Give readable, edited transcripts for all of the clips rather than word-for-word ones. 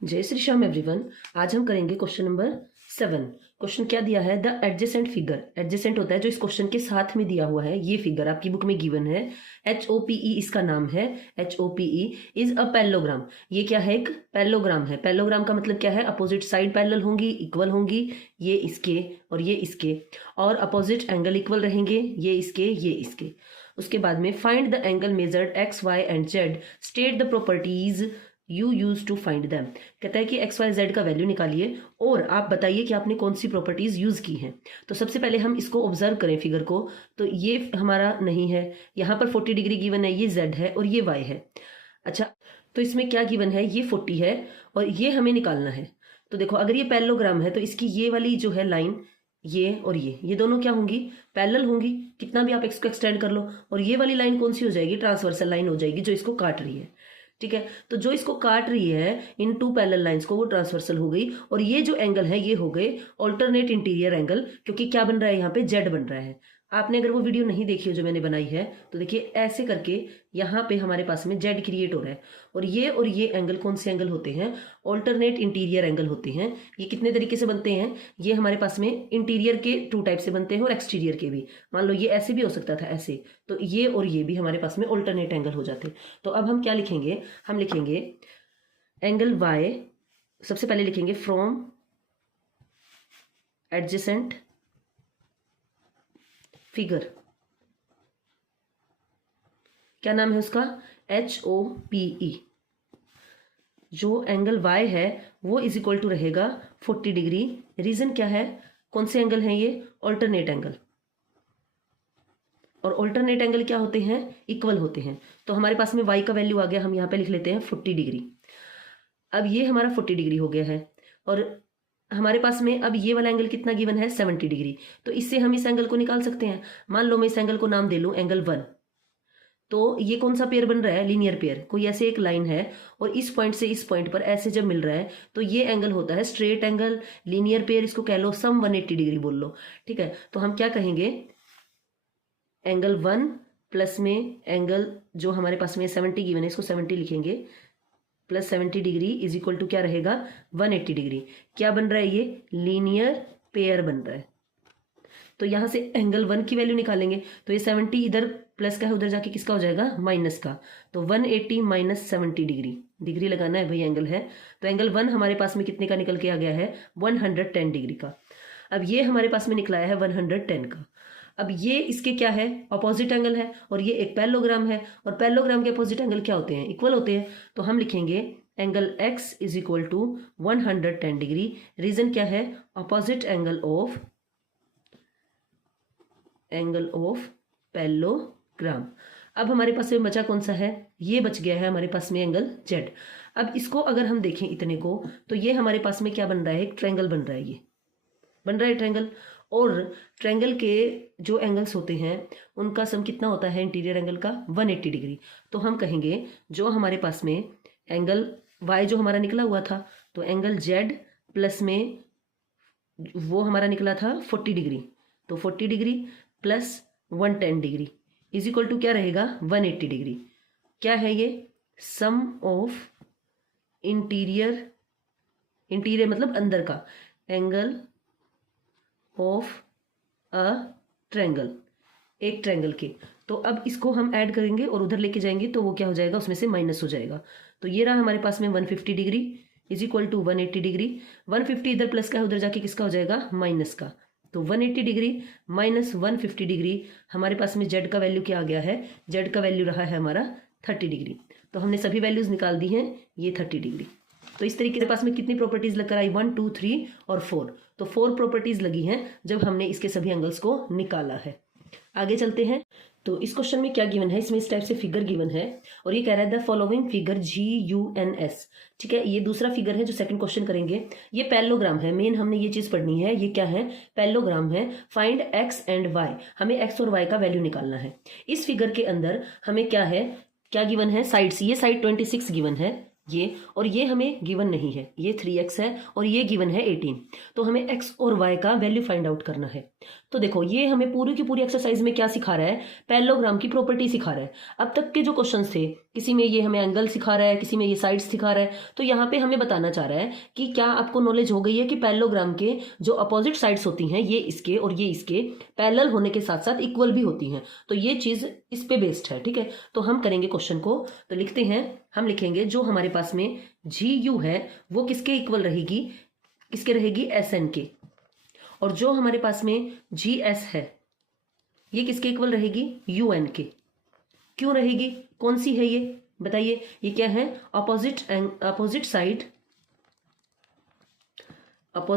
जय श्री श्याम एवरीवन। आज हम करेंगे क्वेश्चन नंबर 7। क्वेश्चन क्या दिया है, द एडजेसेंट फिगर। एडजेसेंट होता है जो इस क्वेश्चन के साथ में दिया हुआ है। ये फिगर आपकी बुक में गिवन है, HOPE इसका नाम है। HOPE is a parallelogram. ये क्या है, एक पैरेललोग्राम है। पैरेललोग्राम का मतलब क्या है, अपोजिट साइड पैरेलल होंगी, इक्वल होंगी, ये इसके और ये इसके, और अपोजिट एंगल इक्वल रहेंगे, ये इसके ये इसके। उसके बाद में find the angle measured x, y and z, state the properties you use to find them. कहता है कि एक्स वाई जेड का वैल्यू निकालिए और आप बताइए कि आपने कौन सी प्रॉपर्टीज यूज की हैं। तो सबसे पहले हम इसको ऑब्जर्व करें फिगर को, तो ये हमारा नहीं है, यहाँ पर 40 डिग्री गिवन है, ये जेड है और ये वाई है। अच्छा, तो इसमें क्या गिवन है, ये 40 है और ये हमें निकालना है। तो देखो, अगर ये पैरेललोग्राम है तो इसकी ये वाली जो है लाइन, ये और ये दोनों क्या होंगी, पैरेलल होंगी। कितना भी आप इसको एक्सटेंड कर लो, और ये वाली लाइन कौन सी हो जाएगी, ट्रांसवर्सल लाइन हो जाएगी, जो इसको काट रही है। ठीक है, तो जो इसको काट रही है इन टू पैरेलल लाइंस को, वो ट्रांसवर्सल हो गई। और ये जो एंगल है ये हो गए ऑल्टरनेट इंटीरियर एंगल, क्योंकि क्या बन रहा है यहाँ पे, जेड बन रहा है। आपने अगर वो वीडियो नहीं देखी हो जो मैंने बनाई है, तो देखिए ऐसे करके यहाँ पे हमारे पास में जेड क्रिएट हो रहा है। और ये एंगल कौन से एंगल होते हैं, ऑल्टरनेट इंटीरियर एंगल होते हैं। ये कितने तरीके से बनते हैं, ये हमारे पास में इंटीरियर के 2 टाइप से बनते हैं और एक्सटीरियर के भी। मान लो ये ऐसे भी हो सकता था, ऐसे, तो ये और ये भी हमारे पास में ऑल्टरनेट एंगल हो जाते। तो अब हम क्या लिखेंगे, हम लिखेंगे एंगल वाई। सबसे पहले लिखेंगे फ्रॉम एडजेसेंट फिगर, क्या नाम है उसका, HOPE। जो एंगल y है वो इज इक्वल टू रहेगा 40 डिग्री। रीजन क्या है, कौन से एंगल हैं ये, ऑल्टरनेट एंगल। और ऑल्टरनेट एंगल क्या होते हैं, इक्वल होते हैं। तो हमारे पास में y का वैल्यू आ गया, हम यहाँ पे लिख लेते हैं 40 डिग्री। अब ये हमारा 40 डिग्री हो गया है और हमारे पास में अब ये वाला एंगल कितना गिवन है, 70 डिग्री। तो इससे हम इस एंगल को निकाल सकते हैं। मान लो मैं इस एंगल को नाम दे लूं एंगल 1। तो ये कौन सा पेयर बन रहा है, लीनियर पेयर। कोई ऐसे एक लाइन है और इस पॉइंट से इस पॉइंट पर ऐसे जब मिल रहा है तो ये एंगल होता है स्ट्रेट एंगल, लीनियर पेयर, इसको कह लो सम 180 डिग्री बोल लो। ठीक है, तो हम क्या कहेंगे, एंगल 1 प्लस में एंगल जो हमारे पास में 70 गिवन है, इसको 70 लिखेंगे, plus 70 degree is equal to क्या रहेगा, 180 डिग्री। क्या बन रहा है, ये लीनियर पेयर बन रहा है। तो यहां से एंगल 1 की वैल्यू निकालेंगे, तो ये 70 इधर प्लस का है, उधर जाके किसका हो जाएगा, माइनस का। तो 180 माइनस 70 डिग्री, डिग्री लगाना है भाई, एंगल है। तो एंगल 1 हमारे पास में कितने का निकल के आ गया है, 110 डिग्री का। अब ये हमारे पास में निकला है 110 का। अब ये इसके क्या है, अपोजिट एंगल है, और ये एक पैरेललोग्राम है, और पैरेललोग्राम के अपोजिट एंगल क्या होते हैं, इक्वल होते हैं। तो हम लिखेंगे angle x is equal to 110 degree. Reason क्या है, अपोजिट एंगल ऑफ पैरेललोग्राम। अब हमारे पास में बचा कौन सा है, ये बच गया है हमारे पास में एंगल z। अब इसको अगर हम देखें इतने को, तो ये हमारे पास में क्या बन रहा है, एक ट्रायंगल बन रहा है, ये बन रहा है ट्रायंगल। और ट्रायंगल के जो एंगल्स होते हैं उनका सम कितना होता है, इंटीरियर एंगल का 180 डिग्री। तो हम कहेंगे जो हमारे पास में एंगल y जो हमारा निकला हुआ था, तो एंगल z प्लस में वो हमारा निकला था 40 डिग्री, तो 40 degree plus 110 degree is equal to क्या रहेगा, 180 डिग्री। क्या है ये, सम ऑफ इंटीरियर मतलब अंदर का एंगल ऑफ अ ट्रायंगल, एक ट्रायंगल के। तो अब इसको हम ऐड करेंगे और उधर लेके जाएंगे, तो वो क्या हो जाएगा, उसमें से माइनस हो जाएगा। तो ये रहा हमारे पास में 150 degree is equal to 180 degree. 150 इधर प्लस का है, उधर जाके किसका हो जाएगा, माइनस का। तो 180 डिग्री माइनस 150 डिग्री, हमारे पास में जेड का वैल्यू क्या आ गया है, जेड का वैल्यू रहा है हमारा 30 डिग्री। तो हमने सभी वैल्यूज निकाल दी हैं, ये 30 डिग्री। तो इस तरीके से पास में कितनी प्रॉपर्टीज लगकर आई, 1 2 3 और 4। तो 4 प्रॉपर्टीज लगी हैं जब हमने इसके सभी एंगल्स को निकाला है। आगे चलते हैं। तो इस क्वेश्चन में क्या गिवन है, इसमें इस टाइप से फिगर गिवन है और ये कह रहा है द फॉलोइंग फिगर GUNS। ठीक है, ये दूसरा फिगर है जो सेकंड क्वेश्चन करेंगे। ये पैरेललोग्राम है, मेन हमने ये चीज पढ़नी है। ये क्या है, पैरेललोग्राम है। फाइंड x एंड y, हमें x और y का वैल्यू निकालना है। इस फिगर के अंदर हमें क्या है, क्या गिवन है, साइड्स। ये साइड 26 गिवन है, ये, और ये हमें गिवन नहीं है, ये 3x है और ये गिवन है 18। तो हमें x और y का वैल्यू फाइंड आउट करना है। तो देखो ये हमें पूरी की पूरी एक्सरसाइज में क्या सिखा रहा है, पैरेललोग्राम की प्रॉपर्टी सिखा रहा है। अब तक के जो क्वेश्चंस थे, किसी में ये हमें एंगल सिखा रहा है, किसी में ये साइड्स सिखा रहा है, तो यहाँ पे हमें बताना चाह रहा है कि क्या आपको नॉलेज हो गई है कि पैरेललोग्राम के जो अपोजिट साइड्स होती हैं, ये इसके और ये इसके पैरेलल होने के साथ साथ इक्वल भी होती हैं। तो ये चीज इस पे बेस्ड है, ठीक है। तो हम करेंगे क्वेश्चन को, तो लिखते हैं, हम लिखेंगे जो हमारे पास में GU है वो किसके इक्वल रहेगी, किसके रहेगी, SN के। और जो हमारे पास में GS है ये किसके इक्वल रहेगी, UN के। क्यों रहेगी, कौन सी है ये बताइए, ये क्या है, अपोजिट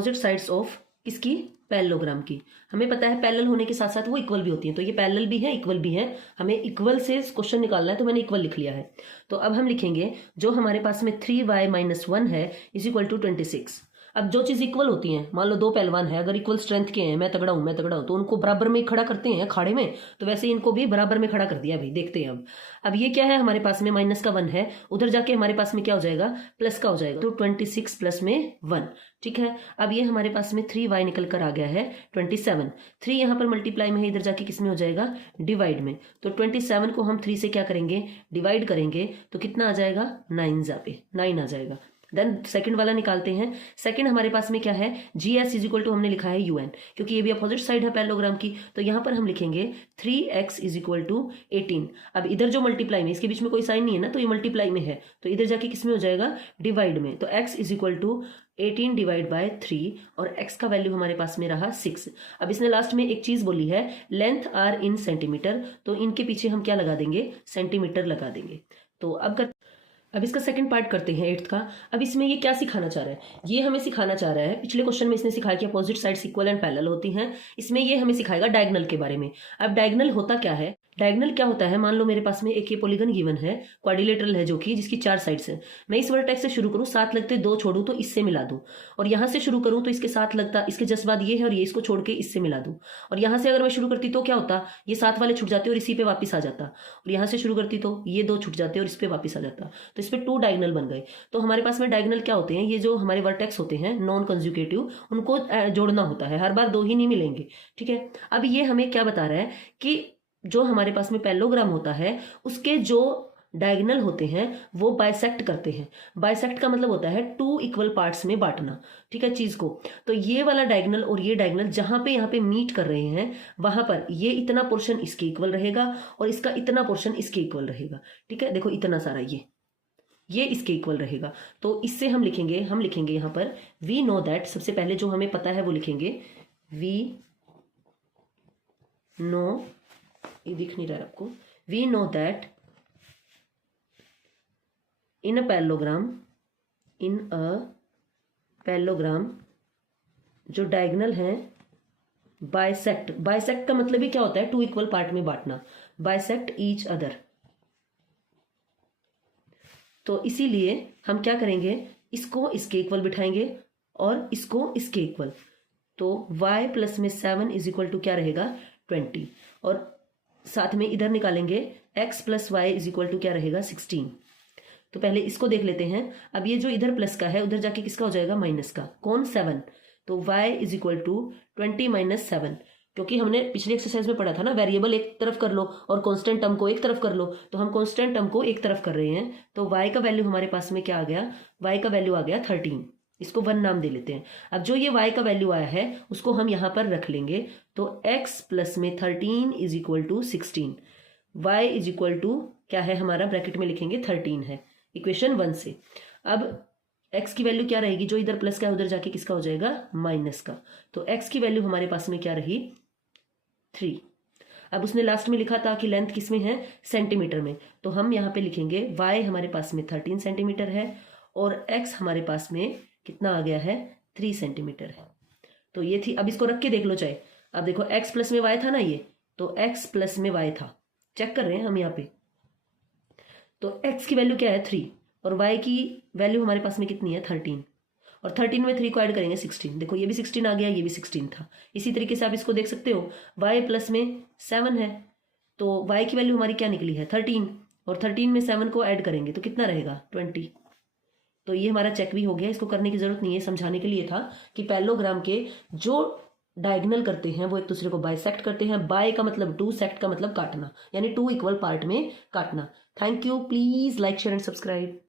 साइड्स ऑफ किसकी, पैरेललोग्राम की। हमें पता है पैरेलल होने के साथ साथ वो इक्वल भी होती हैं, तो ये पैरेलल भी है इक्वल भी है। हमें इक्वल से क्वेश्चन निकालना है, तो मैंने इक्वल लिख लिया है। तो अब हम लिखेंगे जो हमारे पास में 3y - 1 है इज इक्वल टू 26। अब जो चीज इक्वल होती है, मान लो दो पहलवान है, अगर इक्वल स्ट्रेंथ के हैं, मैं तगड़ा हूं तो उनको बराबर में खड़ा करते हैं खाड़े में, तो वैसे इनको भी बराबर में खड़ा कर दिया भाई। देखते हैं अब ये क्या है, हमारे पास में -1 है, उधर जाके हमारे पास में क्या हो जाएगा, प्लस का हो जाएगा। तो 26 प्लस में 1, ठीक है। अब ये हमारे पास में 3y निकल कर आ गया है 27। 3 यहाँ पर मल्टीप्लाई में है, इधर जाके किस में हो जाएगा, डिवाइड में। तो 27 को हम 3 से क्या करेंगे, डिवाइड करेंगे, तो कितना आ जाएगा, 9 आ जाएगा। देन सेकंड वाला निकालते हैं। सेकंड हमारे पास में क्या है, GS इज इक्वल टू हमने लिखा है UN, क्योंकि ये भी अपोजिट साइड है पैरेललोग्राम की। तो यहाँ पर हम लिखेंगे 3x इज इक्वल टू 18। अब इधर जो मल्टीप्लाई में, इसके बीच में कोई साइन नहीं है ना, तो ये मल्टीप्लाई में है, तो इधर जाके किस में हो जाएगा, डिवाइड में। तो x is equal to 18 divide by 3, और x का वैल्यू हमारे पास में रहा 6। अब इसने लास्ट में एक चीज बोली है, लेंथ आर इन सेंटीमीटर, तो इनके पीछे हम क्या लगा देंगे, सेंटीमीटर लगा देंगे। तो अब इसका सेकंड पार्ट करते हैं 8th का। अब इसमें ये क्या सिखाना चाह रहा है, ये हमें सिखाना चाह रहा है, पिछले क्वेश्चन में इसने सिखाया कि opposite sides equal and parallel होती हैं, इसमें ये हमें सिखाएगा डायगोनल के बारे में। अब डायगोनल होता क्या है, डायगोनल क्या होता है, मान लो मेरे पास में एक ये पॉलीगन गिवन है, क्वाड्रिलेटरल है, जो कि जिसकी 4 साइड्स है। मैं इस वर्टेक्स से शुरू करूं, साथ लगते 2 छोड़ू तो इससे मिला दूं, और यहां से शुरू करूं तो इसके साथ लगता, इसके जस्ट बाद ये है और ये, इसको छोड़ के इससे मिला दूं। और यहां से अगर मैं शुरू करती तो क्या होता, ये साथ वाले छूट जाते और इसी पे वापस आ जाता, और यहां से शुरू करती तो ये 2 छूट जाते और इस पे वापस आ जाता। तो इस पे 2 डायगोनल बन गए। तो हमारे पास में डायगोनल क्या होते हैं, ये जो हमारे वर्टेक्स होते हैं नॉन कंज्यूकेटिव, उनको जोड़ना होता है, हर बार 2 ही नहीं मिलेंगे, ठीक है। अब ये हमें क्या बता रहा है कि जो हमारे पास में पैरेललोग्राम होता है उसके जो डायगोनल होते हैं वो बाइसेक्ट करते हैं। बाइसेक्ट का मतलब होता है 2 इक्वल पार्ट्स में बांटना, ठीक है, चीज को। तो ये वाला डायगोनल और ये डायगोनल जहां पे यहाँ पे मीट कर रहे हैं, वहां पर ये इतना पोर्शन इसके इक्वल रहेगा और इसका इतना पोर्शन इसके इक्वल रहेगा, ठीक है। देखो इतना सारा ये इसके इक्वल रहेगा। तो इससे हम लिखेंगे यहाँ पर वी नो दैट, सबसे पहले जो हमें पता है वो लिखेंगे, वी नो, ये दिख नहीं रहा है आपको, we know that in a parallelogram जो डायगोनल है बाइसेक्ट का मतलब ही क्या होता है, 2 इक्वल पार्ट में बांटना, बाइसेक्ट ईच अदर। तो इसीलिए हम क्या करेंगे, इसको इसके इक्वल बिठाएंगे और इसको इसके इक्वल। तो y प्लस में 7 इज इक्वल टू क्या रहेगा, 20, और साथ में इधर निकालेंगे x plus Y is equal to क्या रहेगा, 16। तो पहले इसको देख लेते हैं। अब ये जो इधर प्लस का है उधर जाके किसका हो जाएगा, माइनस का, कौन, 7। तो y इज इक्वल टू 20 - 7, क्योंकि हमने पिछली एक्सरसाइज में पढ़ा था ना, वेरिएबल एक तरफ कर लो और कांस्टेंट टर्म को एक तरफ कर लो, तो हम कांस्टेंट टर्म को एक तरफ कर रहे हैं। तो y का वैल्यू हमारे पास में क्या आ गया, y का वैल्यू आ गया 13, इसको 1 नाम दे लेते हैं। अब जो ये y का वैल्यू आया है उसको हम यहाँ पर रख लेंगे, तो x प्लस में 13 is equal to 16, y is equal to क्या है हमारा, ब्रैकेट में लिखेंगे 13 है, इक्वेशन 1 से। अब x की वैल्यू क्या रहेगी, जो इधर प्लस का है उधर जाके किसका हो जाएगा, माइनस का। तो x की वैल्यू हमारे पास में क्या रही, 3। अब उसने लास्ट में लिखा था कि लेंथ किस में है, सेंटीमीटर में, तो हम यहाँ पे लिखेंगे y हमारे पास में 13 सेंटीमीटर है और x हमारे पास में कितना आ गया है, 3 सेंटीमीटर है। तो ये थी, अब इसको रख के देख लो चाहे। अब देखो x प्लस में y था ना, ये तो x प्लस में y था, चेक कर रहे हैं हम यहाँ पे। तो x की वैल्यू क्या है, 3, और y की वैल्यू हमारे पास में कितनी है, 13, और 13 में 3 को ऐड करेंगे 16। देखो ये भी 16 आ गया, ये भी 16 था। इसी तरीके से आप इसको देख सकते हो, y प्लस में 7 है, तो y की वैल्यू हमारी क्या निकली है, 13, और 13 में 7 को ऐड करेंगे तो कितना रहेगा, 20। तो ये हमारा चेक भी हो गया, इसको करने की जरूरत नहीं है, समझाने के लिए था कि पैरेललोग्राम के जो डायगोनल करते हैं वो एक दूसरे को बाइसेक्ट करते हैं। बाय का मतलब टू, सेक्ट का मतलब काटना, यानी टू इक्वल पार्ट में काटना। Thank you, please like share and subscribe.